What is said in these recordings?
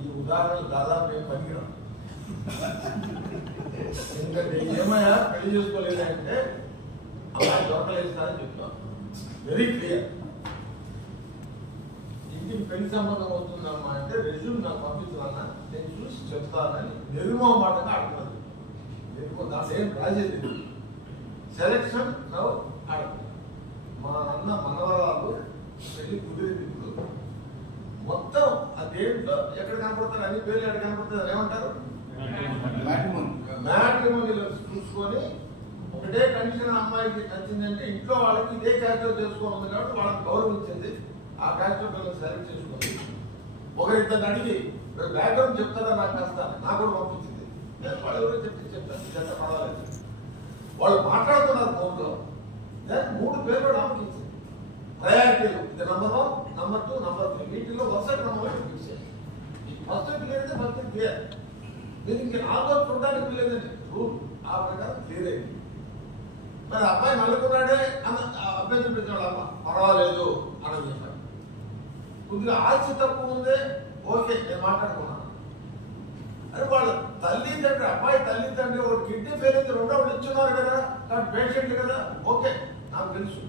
ఈ ఉదాహరణలు దాదాపు నేను పనికిరాను. ఎందుకంటే ఏమైనా పెళ్లి చేసుకోలేదు అంటే అమ్మాయి దొరకలేదు సార్ అని చెప్తాను. Very clear. ఇంటికి పెళ్లి సంబంధం అవుతుందమ్మా అంటే రెజ్యూమ్ నాకు పంపించాలన్నా నేను చూసి చెప్తానని నిర్మోహమాటంగా అడుగుతాను. దాని ఏం రాజేది సెలక్షన్ నవ్వు అడుగు. మా అన్న మనవరాలు పెళ్లి కుదిరింది. ఇప్పుడు మొత్తం అదేంటో ఎక్కడ కనపడతారు, అన్ని పేర్లు ఎక్కడ కనపడుతుంది అని ఏమంటారు, మ్యాట్రిమోనీలో చూసుకొని ఒకటే కండిషన్ అమ్మాయికి నచ్చిందంటే ఇంట్లో వాళ్ళకి ఇదే క్యారెక్టర్ చేసుకోవాలి కాబట్టి వాళ్ళకి గౌరవించింది. ఆ క్యారెక్టర్ పిల్లలు సెలెక్ట్ చేసుకుంది. ఒకరిద్దరిని అడిగి బ్యాక్గ్రౌండ్ చెప్తారా నాకు కాస్త నాకు కూడా పంపించింది. నేను వాళ్ళ గురించి చెప్తాను ఎంత పర్వాలేదు. వాళ్ళు మాట్లాడుతున్నారు ఫోన్లో. నేను 3 పేర్లు ఆమెకించింది. ప్రయారిటీలు ఇది నంబర్ 1, నంబర్ 2, నంబర్ 3 వీటిలో వరుస క్రమంలో ఫిక్స్ చేయాలి. ఫస్ట్ క్లియర్ అయితే ఫస్ట్ క్లియర్. మీరు ఇంక 4 చూడడానికి లేదండి రూల్. ఆ ప్రకారం క్లియర్ అయింది. మరి అబ్బాయి నలుగున్నాడే అబ్బాయి చూపించాడు. అమ్మ పర్వాలేదు అని చెప్పాడు. కొద్దిగా ఆస్తి తక్కువ ఉందే, ఓకే నేను మాట్లాడుకున్నాను. అని వాళ్ళు తల్లిదండ్రి అబ్బాయి తల్లిదండ్రి ఒక కిడ్నీ ఫెయిల్ అయితే 2 వాళ్ళు ఇచ్చున్నారు కదా, కాబట్టి పేషెంట్లు కదా, ఓకే నాకు తెలుసు.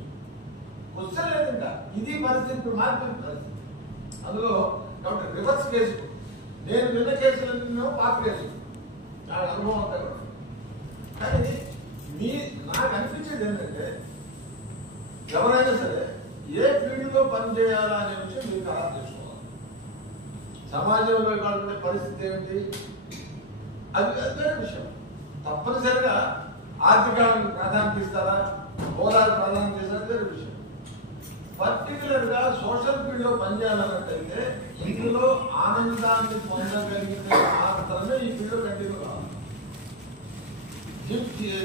క్వశ్చన్ లేదంట. ఇది పరిస్థితి ఇప్పుడు మారిపోయింది పరిస్థితి. అందులో కాబట్టి రివర్స్ కేసు నేను విన్న కేసులు పాత కేసులు నాకు అనుభవం అంతా కూడా. కానీ నాకు అనిపించేది ఏంటంటే ఎవరైనా సరే ఏ ఫీల్డ్లో పనిచేయాలా అనే విషయం మీరు అర్థం చేసుకోవాలి. సమాజంలో ఉండే పరిస్థితి ఏమిటి అది వేరే విషయం. తప్పనిసరిగా ఆర్థికానికి ప్రాధాన్యత ఇస్తారా, హోదాకు ప్రాధాన్యత ఇస్తారా వేరే విషయం. పర్టికులర్ గా సోషల్ ఫీల్డ్ లో పనిచేయాలన్నట్టయితే ఇందులో ఆనందాన్ని పొందగలిగితే మాత్రమే ఈ ఫీల్డ్ లో కంటిన్యూ కావాలి.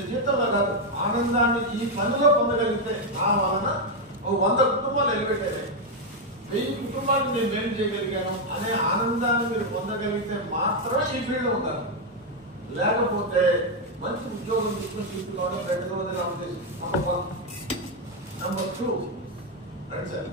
జీవితంలో కాదు, ఆనందాన్ని ఈ పనిలో పొందగలిగితే నా వలన 100 కుటుంబాలు ఎలిపెట్టాయి, 1000 కుటుంబాలు నేను మేలు చేయగలిగాను అనే ఆనందాన్ని మీరు పొందగలిగితే మాత్రమే ఈ ఫీల్డ్ లో ఉండాలి. లేకపోతే మంచి ఉద్యోగం తీసుకుని తీసుకుకోవడం పెట్టుకోవడం నా ఉద్దేశం. నంబర్ 1. నంబర్ 2 సార్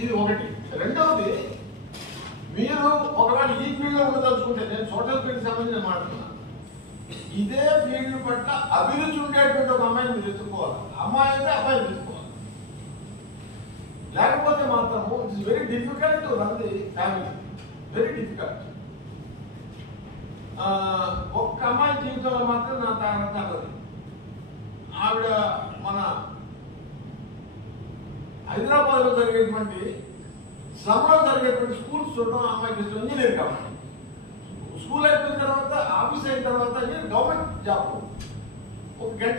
ఇది ఒకటి. రెండవది, మీరు ఒకవేళ ఈ ఫీల్డ్ లో ఉండదలుచుకుంటే, నేను సోషల్ ఫీల్డ్ సంబంధించి మాట్లాడుతున్నాను, ఇదే ఫీల్డ్ పట్ల అభిరుచి ఉండేటువంటి ఒక అమ్మాయిని మీరు ఎత్తుకోవాలి. అమ్మాయి అయితే అబ్బాయిని తీసుకోవాలి. లేకపోతే మాత్రము it's very difficult to run the family. Very difficult. ఒక్క అమ్మాయి జీవితంలో మాత్రం నా తాగదు. ఆవిడ మన హైదరాబాద్ లో జరిగేటువంటి స్లమ్లో జరిగేటువంటి స్కూల్స్ చూడడం అమ్మాయికి ఇష్టం. ఇంజనీర్ కాబట్టి స్కూల్ అయిపోయిన తర్వాత ఆఫీస్ అయిన తర్వాత గవర్నమెంట్ జాబ్ ఒక గంట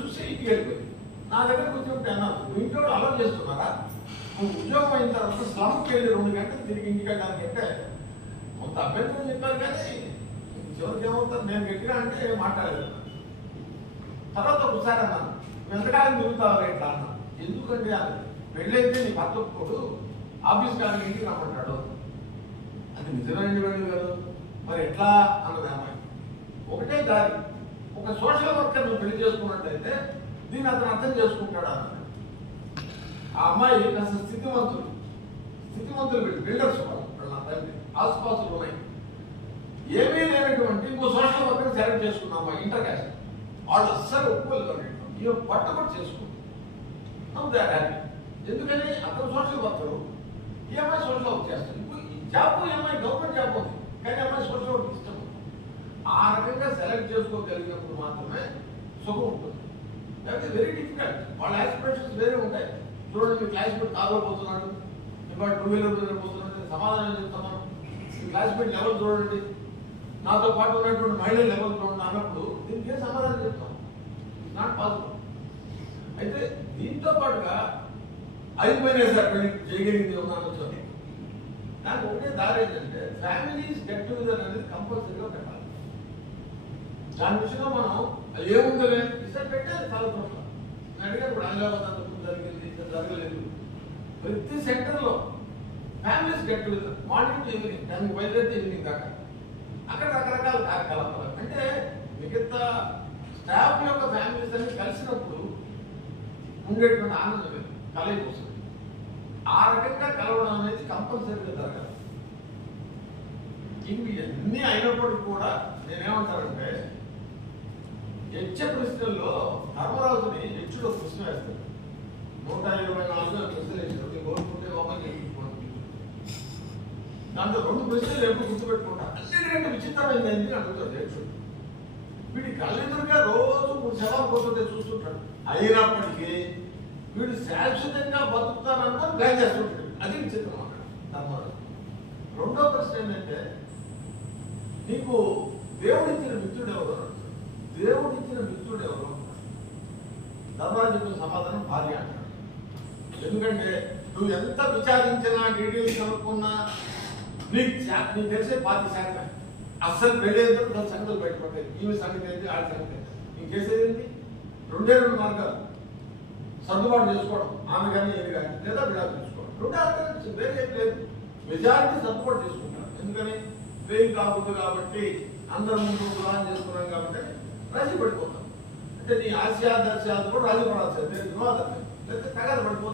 చూసి ఇంటికి వెళ్ళిపోయింది. నా దగ్గరకు వచ్చి అన్నారు, నువ్వు ఇంట్లో అలా చేస్తున్నారా, నువ్వు ఉద్యోగం అయిన తర్వాత స్లమ్కి వెళ్ళి 2 గంటలు తిరిగి ఇంటికి వెళ్ళడానికి అంటే కొంత అభ్యంతరం చెప్పారు. కానీ చివరికి ఏమవుతారు, నేను గట్టిగా అంటే మాట్లాడలేదు. తర్వాత ఒకసారి అన్నాను, నువ్వు ఎంతకాలం తిరుగుతావు ఎట్లా అన్నా. ఎందుకంటే అది పెళ్ళైతే నీ భర్త ఒప్పుకోడు, ఆఫీస్ కానీ ఇంటికి రమ్మంటాడు. అది నిజమైన వెళ్ళి కాదు, మరి ఎట్లా అన్నది అమ్మాయి. ఒకటే దారి, ఒక సోషల్ వర్కర్ నువ్వు పెళ్లి చేసుకున్నట్టయితే దీన్ని అతను అర్థం చేసుకుంటాడు అన్నాడు. ఆ అమ్మాయి కాస్త స్థితిమంతులు బిల్డర్స్ వాళ్ళు నా తల్లి ఆసుపాసులు ఉన్నాయి. ఏమీ లేనటువంటి ఇంకో సోషల్ వర్కర్ సెలెక్ట్ చేసుకున్నాం ఇంటర్ క్యాస్ట్. వాళ్ళు అస్సలు ఒప్పుకోలేదు. ఇవి పట్టుబడి చేసుకుంది. హ్యాపీ. ఎందుకని అతను సోషల్ వర్కరు, ఈ అమ్మాయి సోషల్ వర్క్ చేస్తుంది. జాబ్ ఈ అమ్మాయి గవర్నమెంట్ జాబ్ ఉంది, కానీ అమ్మాయి సోషల్ వర్క్ ఇష్టం. ఆ రకంగా సెలెక్ట్ చేసుకోగలిగినప్పుడు మాత్రమే సుఖం ఉంటుంది. లేకపోతే వెరీ డిఫికల్ట్. వాళ్ళ యాస్పిరేషన్స్ వేరే ఉంటాయి. చూడండి, మీ క్లాస్మేట్ కారులో పోతున్నాడు, ఇవాళ 2 వీలర్ మీద పోతున్నాడు, సమాధానం చెప్తున్నాను. మీ క్లాస్మేట్ లెవెల్ చూడండి, నాతో పాటు ఉన్నటువంటి మహిళల లెవెల్ చూడండి అన్నప్పుడు దీనికి ఏం సమాధానం చెప్తాం? It's not possible. అయితే దీంతో పాటుగా అయిపోయినా సార్ చేయగలిగింది ఉన్నాను. నాకు ఒకటే దారి ఏంటంటే ఫ్యామిలీస్ గెట్ టుగెదర్ అనేది కంపల్సరీగా పెట్టాలి. దాని విషయంలో మనం ఏముందలే ఇసారి పెట్టే చాలా తోట అడిగా ఇప్పుడు హైదరాబాద్ అంత జరిగింది, జరగలేదు. ప్రతి సెంటర్లో families get together morning to evening 10 బయలుదేరితే ఈవినింగ్ దాకా అక్కడ రకరకాల కార్యకలాపాలు అంటే మిగతా స్టాఫ్ యొక్క ఫ్యామిలీస్ అన్ని కలిసినప్పుడు ఉండేటువంటి ఆనందం కలయిక వస్తుంది. ఆ రకంగా కలవడం అనేది కంపల్సరీగా జరగాలి. ఇవి అన్నీ అయినప్పటికీ కూడా నేనేమంటానంటే యక్ష ప్రశ్నల్లో ధర్మరాజుని యక్షుడు ప్రశ్న వేస్తాడు. 124 ప్రశ్నలు వేసాడు. కోరుకుంటే ఓపెన్ చేయించుకోండి. దాంట్లో 2 ప్రశ్నలు ఎప్పుడు గుర్తుపెట్టుకుంటా. అన్నిటికంటే విచిత్రమైంది ఏంటి అడుగుతాడు యక్షుడు. వీడి కళ్ళెదురుగా రోజు 3 శవాలు పోతుంటే చూస్తుంటాడు. అయినప్పటికీ వీడు శాశ్వతంగా బతుకుతాననుకొని ప్లాన్ చేస్తుంటాడు. అది విచిత్రం అన్నాడు ధర్మరాజు. రెండో ప్రశ్న ఏంటంటే నీకు దేవుడిచ్చిన మిత్రుడు ఎవరు? దేవుడిచ్చిన మిత్రుడు ఎవరు? ధర్మరాజు చెప్పిన సమాధానం భార్య అంటాడు. ఎందుకంటే నువ్వు ఎంత విచారించినా డీటెయిల్స్ కనుక్కున్నా నీకు తెలిసే 5% అస్సలు పెళ్ళేందుకు 10 సంగతులు బయటపడతాయి. ఈమె సంగతి ఏంటి, ఆడి సంగతి ఏంటి, ఇంకేసేది 2 మార్గాలు. సర్దుబాటు చేసుకోవడం, ఆమె కానీ ఏది కానీ, లేదా విడాకులు తీసుకోవడం. 2 ఆల్టర్నేటివ్స్, వేరే ఏం లేదు. మెజారిటీ సర్దుబాటు చేసుకుంటారు. ఎందుకని ఫెయిల్ కాకూడదు కాబట్టి, అందరూ ముందు ప్లాన్ చేసుకున్నాం కాబట్టి రాజీ పడిపోతాం. అంటే నీ ఆశయాదర్శయాలు కూడా రాజీ పడాల్సిందే, లేదా తగాద పడిపోతాం.